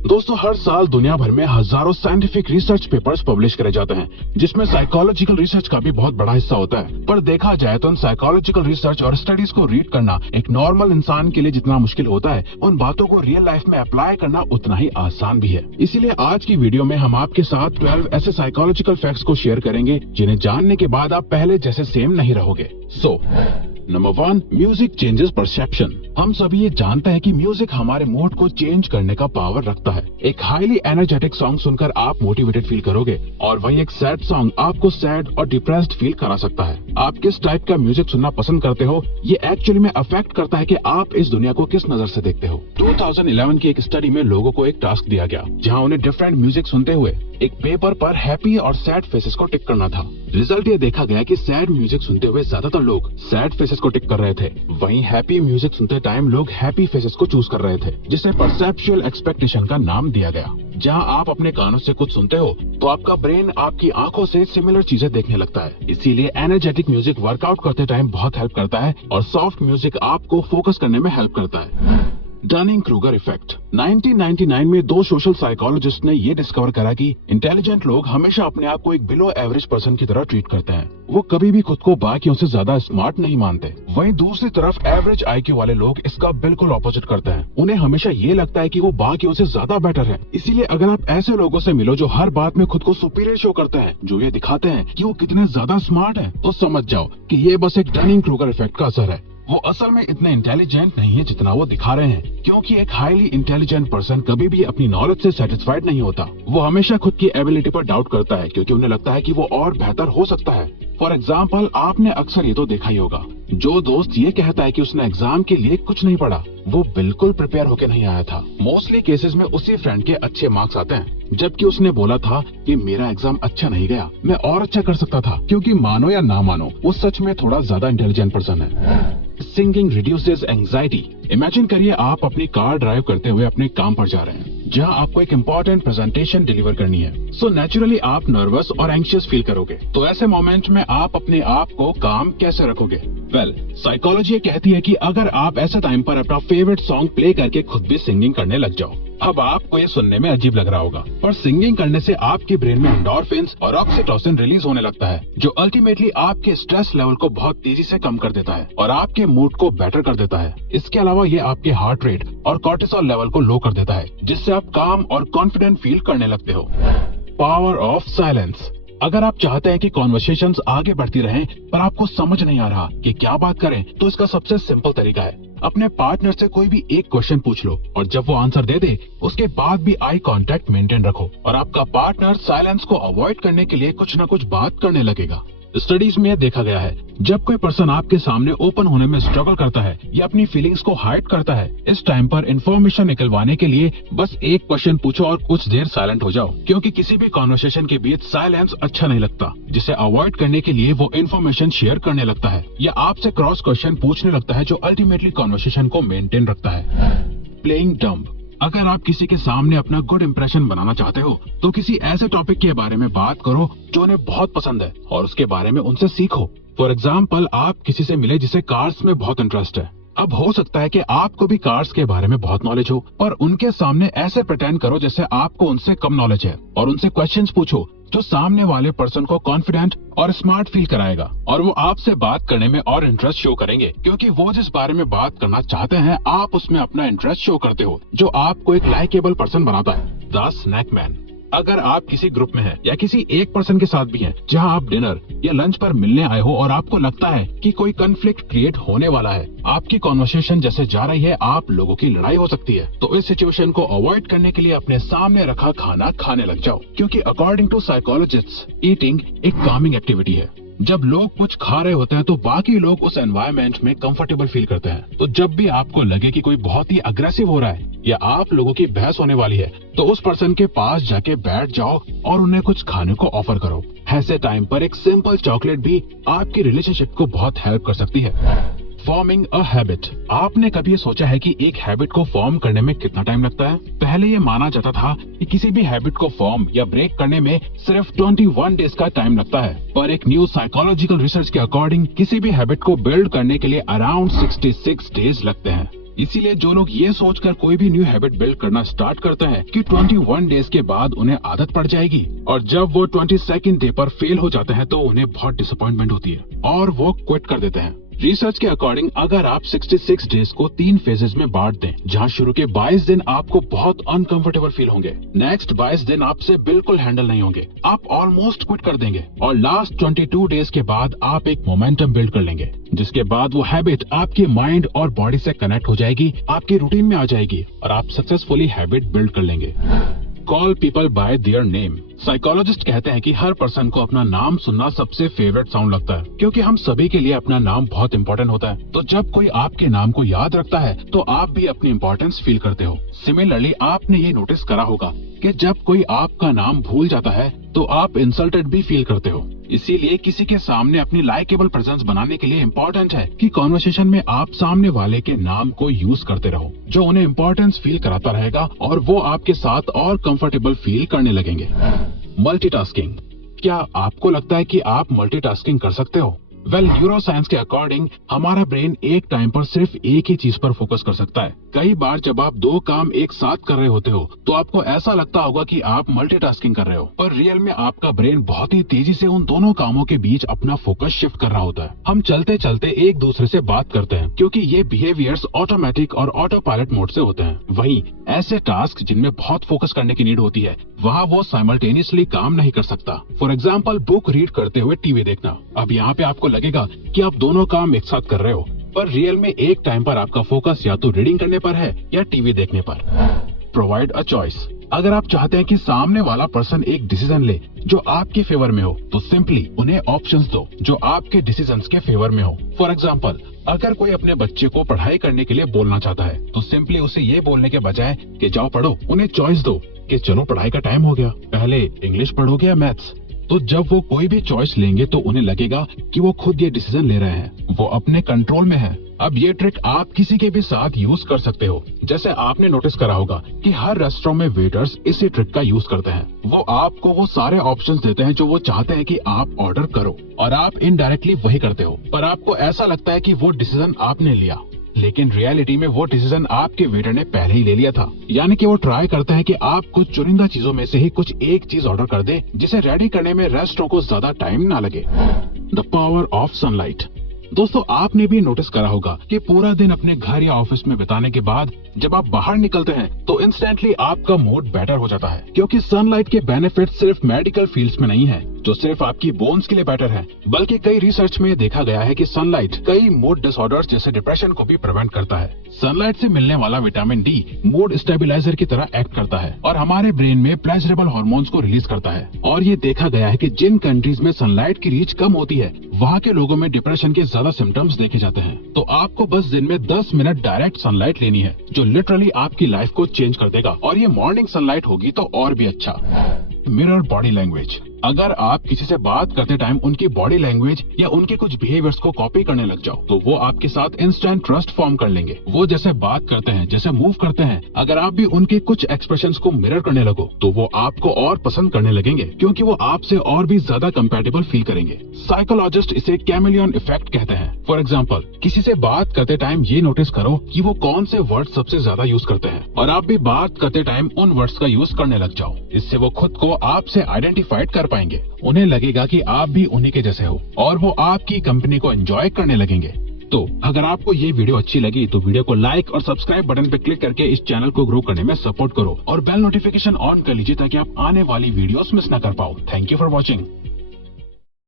दोस्तों, हर साल दुनिया भर में हजारों साइंटिफिक रिसर्च पेपर्स पब्लिश करे जाते हैं, जिसमें साइकोलॉजिकल रिसर्च का भी बहुत बड़ा हिस्सा होता है। पर देखा जाए तो साइकोलॉजिकल रिसर्च और स्टडीज को रीड करना एक नॉर्मल इंसान के लिए जितना मुश्किल होता है, उन बातों को रियल लाइफ में अप्लाई करना उतना ही आसान भी है। इसीलिए आज की वीडियो में हम आपके साथ 12 ऐसे साइकोलॉजिकल फैक्ट्स को शेयर करेंगे जिन्हें जानने के बाद आप पहले जैसे सेम नहीं रहोगे। Number 1, music changes perception. हम सभी ये जानते हैं कि म्यूजिक हमारे मूड को चेंज करने का पावर रखता है। एक हाईली एनर्जेटिक सॉन्ग सुनकर आप मोटिवेटेड फील करोगे और वहीं एक सैड सॉन्ग आपको सैड और डिप्रेस्ड फील करा सकता है। आप किस टाइप का म्यूजिक सुनना पसंद करते हो, ये एक्चुअली में अफेक्ट करता है कि आप इस दुनिया को किस नजर से देखते हो। 2011 की एक स्टडी में लोगों को एक टास्क दिया गया, जहाँ उन्हें डिफरेंट म्यूजिक सुनते हुए एक पेपर पर हैप्पी और सैड फेसेस को टिक करना था। रिजल्ट ये देखा गया कि सैड म्यूजिक सुनते हुए ज्यादातर लोग सैड फेसेस को टिक कर रहे थे, वहीं हैप्पी म्यूजिक सुनते टाइम लोग हैप्पी फेसेस को चूज कर रहे थे, जिसे परसेप्चुअल एक्सपेक्टेशन का नाम दिया गया। जहां आप अपने कानों से कुछ सुनते हो तो आपका ब्रेन आपकी आंखों से सिमिलर चीजें देखने लगता है। इसीलिए एनर्जेटिक म्यूजिक वर्कआउट करते टाइम बहुत हेल्प करता है और सॉफ्ट म्यूजिक आपको फोकस करने में हेल्प करता है। Dunning Kruger effect. 1999 में 2 सोशल साइकोलॉजिस्ट ने ये डिस्कवर करा कि इंटेलिजेंट लोग हमेशा अपने आप को एक बिलो एवरेज पर्सन की तरह ट्रीट करते हैं। वो कभी भी खुद को बाकियों से ज्यादा स्मार्ट नहीं मानते। वहीं दूसरी तरफ एवरेज आईक्यू वाले लोग इसका बिल्कुल ऑपोजिट करते हैं। उन्हें हमेशा ये लगता है कि वो बाकियों से ज्यादा बेटर है। इसीलिए अगर आप ऐसे लोगों से मिलो जो हर बात में खुद को सुपीरियर शो करते हैं, जो ये दिखाते हैं कि वो कितने ज्यादा स्मार्ट है, तो समझ जाओ कि ये बस एक डनिंग-क्रूगर इफेक्ट का असर है। वो असल में इतने इंटेलिजेंट नहीं है जितना वो दिखा रहे हैं, क्योंकि एक हाईली इंटेलिजेंट पर्सन कभी भी अपनी नॉलेज से सेटिस्फाइड नहीं होता। वो हमेशा खुद की एबिलिटी पर डाउट करता है, क्योंकि उन्हें लगता है कि वो और बेहतर हो सकता है। फॉर एग्जाम्पल, आपने अक्सर ये तो देखा ही होगा, जो दोस्त ये कहता है कि उसने एग्जाम के लिए कुछ नहीं पढ़ा, वो बिल्कुल प्रिपेयर होके नहीं आया था। मोस्टली केसेस में उसी फ्रेंड के अच्छे मार्क्स आते हैं, जबकि उसने बोला था कि मेरा एग्जाम अच्छा नहीं गया, मैं और अच्छा कर सकता था। क्योंकि मानो या ना मानो, वो सच में थोड़ा ज्यादा इंटेलिजेंट पर्सन है। Singing reduces anxiety. इमेजिन करिए आप अपनी कार ड्राइव करते हुए अपने काम पर जा रहे हैं, जहां आपको एक इम्पोर्टेंट प्रेजेंटेशन डिलीवर करनी है। सो नेचुरली आप नर्वस और एंग्शियस फील करोगे। तो ऐसे मोमेंट में आप अपने आप को काम कैसे रखोगे? वेल, साइकोलॉजी कहती है कि अगर आप ऐसे टाइम पर अपना फेवरेट सॉन्ग प्ले करके खुद भी सिंगिंग करने लग जाओ। अब आपको ये सुनने में अजीब लग रहा होगा, पर सिंगिंग करने से आपके ब्रेन में एंडोर्फिन्स और ऑक्सीटोसिन रिलीज होने लगता है, जो अल्टीमेटली आपके स्ट्रेस लेवल को बहुत तेजी से कम कर देता है और आपके मूड को बेटर कर देता है। इसके अलावा ये आपके हार्ट रेट और कॉर्टिसोल लेवल को लो कर देता है, जिससे आप काम और कॉन्फिडेंट फील करने लगते हो। Power of silence. अगर आप चाहते हैं कि कॉन्वर्सेशंस आगे बढ़ती रहें, पर आपको समझ नहीं आ रहा कि क्या बात करें, तो इसका सबसे सिंपल तरीका है, अपने पार्टनर से कोई भी एक क्वेश्चन पूछ लो और जब वो आंसर दे दे, उसके बाद भी आई कांटेक्ट मेंटेन रखो और आपका पार्टनर साइलेंस को अवॉइड करने के लिए कुछ न कुछ बात करने लगेगा। स्टडीज में देखा गया है, जब कोई पर्सन आपके सामने ओपन होने में स्ट्रगल करता है या अपनी फीलिंग्स को हाइड करता है, इस टाइम पर इंफॉर्मेशन निकलवाने के लिए बस एक क्वेश्चन पूछो और कुछ देर साइलेंट हो जाओ, क्योंकि किसी भी कॉन्वर्सेशन के बीच साइलेंस अच्छा नहीं लगता, जिसे अवॉइड करने के लिए वो इन्फॉर्मेशन शेयर करने लगता है या आपसे क्रॉस क्वेश्चन पूछने लगता है, जो अल्टीमेटली कॉन्वर्सेशन को मेंटेन रखता है। Playing dumb. अगर आप किसी के सामने अपना गुड इंप्रेशन बनाना चाहते हो, तो किसी ऐसे टॉपिक के बारे में बात करो जो उन्हें बहुत पसंद है और उसके बारे में उनसे सीखो। फॉर एग्जाम्पल, आप किसी से मिले जिसे कार्स में बहुत इंटरेस्ट है। अब हो सकता है कि आपको भी कार्स के बारे में बहुत नॉलेज हो, पर उनके सामने ऐसे प्रिटेंड करो जैसे आपको उनसे कम नॉलेज है और उनसे क्वेश्चंस पूछो जो सामने वाले पर्सन को कॉन्फिडेंट और स्मार्ट फील कराएगा और वो आपसे बात करने में और इंटरेस्ट शो करेंगे, क्योंकि वो जिस बारे में बात करना चाहते हैं आप उसमें अपना इंटरेस्ट शो करते हो, जो आपको एक लाइकेबल पर्सन बनाता है। The snake man. अगर आप किसी ग्रुप में हैं या किसी एक पर्सन के साथ भी हैं, जहां आप डिनर या लंच पर मिलने आए हो और आपको लगता है कि कोई कॉन्फ्लिक्ट क्रिएट होने वाला है, आपकी कॉन्वर्सेशन जैसे जा रही है, आप लोगों की लड़ाई हो सकती है, तो इस सिचुएशन को अवॉइड करने के लिए अपने सामने रखा खाना खाने लग जाओ, क्योंकि अकॉर्डिंग टू साइकोलॉजिस्ट्स, ईटिंग एक कामिंग एक्टिविटी है। जब लोग कुछ खा रहे होते हैं तो बाकी लोग उस एनवायरनमेंट में कंफर्टेबल फील करते हैं। तो जब भी आपको लगे कि कोई बहुत ही अग्रेसिव हो रहा है या आप लोगों की बहस होने वाली है, तो उस पर्सन के पास जाके बैठ जाओ और उन्हें कुछ खाने को ऑफर करो। ऐसे टाइम पर एक सिंपल चॉकलेट भी आपकी रिलेशनशिप को बहुत हेल्प कर सकती है। Forming a habit. आपने कभी ये सोचा है कि एक हैबिट को फॉर्म करने में कितना टाइम लगता है? पहले ये माना जाता था कि किसी भी हैबिट को फॉर्म या ब्रेक करने में सिर्फ 21 डेज का टाइम लगता है, पर एक न्यू साइकोलॉजिकल रिसर्च के अकॉर्डिंग किसी भी हैबिट को बिल्ड करने के लिए अराउंड 66 डेज लगते हैं। इसीलिए जो लोग ये सोचकर कोई भी न्यू हैबिट बिल्ड करना स्टार्ट करते हैं कि 21 डेज के बाद उन्हें आदत पड़ जाएगी, और जब वो 22nd डे पर फेल हो जाते हैं तो उन्हें बहुत डिसअपॉइंटमेंट होती है और वो क्विट कर देते हैं। रिसर्च के अकॉर्डिंग अगर आप 66 डेज को 3 फेजेस में बांट दें, जहां शुरू के 22 दिन आपको बहुत अनकंफर्टेबल फील होंगे, नेक्स्ट 22 दिन आपसे बिल्कुल हैंडल नहीं होंगे, आप ऑलमोस्ट क्विट कर देंगे, और लास्ट 22 डेज के बाद आप एक मोमेंटम बिल्ड कर लेंगे, जिसके बाद वो हैबिट आपके माइंड और बॉडी से कनेक्ट हो जाएगी, आपकी रूटीन में आ जाएगी और आप सक्सेसफुली हैबिट बिल्ड कर लेंगे। Call people bye their name. Psychologist कहते हैं कि हर पर्सन को अपना नाम सुनना सबसे फेवरेट साउंड लगता है, क्योंकि हम सभी के लिए अपना नाम बहुत इंपॉर्टेंट होता है। तो जब कोई आपके नाम को याद रखता है तो आप भी अपनी इंपॉर्टेंस फील करते हो। सिमिलरली आपने ये नोटिस करा होगा कि जब कोई आपका नाम भूल जाता है तो आप इंसल्टेड भी फील करते हो। इसीलिए किसी के सामने अपनी लाइकेबल प्रेजेंस बनाने के लिए इम्पोर्टेंट है कि कॉन्वर्सेशन में आप सामने वाले के नाम को यूज करते रहो, जो उन्हें इम्पोर्टेंस फील कराता रहेगा और वो आपके साथ और कंफर्टेबल फील करने लगेंगे। मल्टीटास्किंग। क्या आपको लगता है कि आप मल्टीटास्किंग कर सकते हो? वेल, न्यूरोसाइंस के अकॉर्डिंग हमारा ब्रेन एक टाइम पर सिर्फ एक ही चीज पर फोकस कर सकता है। कई बार जब आप 2 काम एक साथ कर रहे होते हो तो आपको ऐसा लगता होगा कि आप मल्टीटास्किंग कर रहे हो, पर रियल में आपका ब्रेन बहुत ही तेजी से उन दोनों कामों के बीच अपना फोकस शिफ्ट कर रहा होता है। हम चलते चलते एक दूसरे से बात करते हैं क्योंकि ये बिहेवियर्स ऑटोमेटिक और ऑटो पायलट मोड से होते हैं। वहीं ऐसे टास्क जिनमें बहुत फोकस करने की नीड होती है, वहाँ वो साइमल्टेनियसली काम नहीं कर सकता। फॉर एग्जाम्पल, बुक रीड करते हुए टीवी देखना। अब यहाँ पे आपको लगेगा कि आप दोनों काम एक साथ कर रहे हो, पर रियल में एक टाइम पर आपका फोकस या तो रीडिंग करने पर है या टीवी देखने पर। Provide a choice. अगर आप चाहते हैं कि सामने वाला पर्सन एक डिसीजन ले जो आपके फेवर में हो, तो सिंपली उन्हें ऑप्शंस दो जो आपके डिसीजंस के फेवर में हो। फॉर एग्जाम्पल, अगर कोई अपने बच्चे को पढ़ाई करने के लिए बोलना चाहता है तो सिंपली उसे ये बोलने के बजाय कि जाओ पढ़ो, उन्हें चॉइस दो कि चलो पढ़ाई का टाइम हो गया, पहले इंग्लिश पढ़ोगे या मैथ्स। तो जब वो कोई भी चॉइस लेंगे तो उन्हें लगेगा कि वो खुद ये डिसीजन ले रहे हैं, वो अपने कंट्रोल में है। अब ये ट्रिक आप किसी के भी साथ यूज कर सकते हो। जैसे आपने नोटिस करा होगा कि हर रेस्टोरेंट में वेटर्स इसी ट्रिक का यूज करते हैं। वो आपको वो सारे ऑप्शंस देते हैं जो वो चाहते हैं कि आप ऑर्डर करो, और आप इनडायरेक्टली वही करते हो, पर आपको ऐसा लगता है कि वो डिसीजन आपने लिया, लेकिन रियलिटी में वो डिसीजन आपके वेटर ने पहले ही ले लिया था। यानी कि वो ट्राई करते हैं कि आप कुछ चुनिंदा चीजों में से ही कुछ एक चीज ऑर्डर कर दे जिसे रेडी करने में रेस्टोरेंट को ज्यादा टाइम ना लगे। The power of sunlight. दोस्तों, आपने भी नोटिस करा होगा कि पूरा दिन अपने घर या ऑफिस में बिताने के बाद जब आप बाहर निकलते हैं तो इंस्टेंटली आपका मूड बेटर हो जाता है, क्योंकि सनलाइट के बेनिफिट सिर्फ मेडिकल फील्ड्स में नहीं है जो सिर्फ आपकी बोन्स के लिए बेटर है, बल्कि कई रिसर्च में देखा गया है कि सनलाइट कई मूड डिसऑर्डर्स जैसे डिप्रेशन को भी प्रिवेंट करता है। सनलाइट से मिलने वाला विटामिन डी मूड स्टेबलाइजर की तरह एक्ट करता है और हमारे ब्रेन में प्लेजरेबल हार्मोन्स को रिलीज करता है। और ये देखा गया है कि जिन कंट्रीज में सनलाइट की रीच कम होती है, वहाँ के लोगों में डिप्रेशन के ज्यादा सिम्टम्स देखे जाते हैं। तो आपको बस दिन में 10 मिनट डायरेक्ट सनलाइट लेनी है, जो लिटरली आपकी लाइफ को चेंज कर देगा। और ये मॉर्निंग सनलाइट होगी तो और भी अच्छा। Mirror body language. अगर आप किसी से बात करते टाइम उनकी बॉडी लैंग्वेज या उनके कुछ बिहेवियर्स को कॉपी करने लग जाओ तो वो आपके साथ इंस्टेंट ट्रस्ट फॉर्म कर लेंगे। वो जैसे बात करते हैं, जैसे मूव करते हैं, अगर आप भी उनके कुछ एक्सप्रेशंस को मिरर करने लगो तो वो आपको और पसंद करने लगेंगे, क्योंकि वो आपसे और भी ज्यादा कंपैटिबल फील करेंगे। साइकोलॉजिस्ट इसे कैमिलियन इफेक्ट कहते हैं। फॉर एग्जाम्पल, किसी से बात करते टाइम ये नोटिस करो कि वो कौन से वर्ड सबसे ज्यादा यूज करते हैं और आप भी बात करते टाइम उन वर्ड्स का यूज करने लग जाओ। इससे वो खुद को आपसे आइडेंटिफाइड कर पाएंगे, उन्हें लगेगा कि आप भी उन्हीं के जैसे हो और वो आपकी कंपनी को एंजॉय करने लगेंगे। तो अगर आपको ये वीडियो अच्छी लगी तो वीडियो को लाइक और सब्सक्राइब बटन पर क्लिक करके इस चैनल को ग्रो करने में सपोर्ट करो और बेल नोटिफिकेशन ऑन कर लीजिए ताकि आप आने वाली वीडियोस मिस न कर पाओ। Thank you for watching.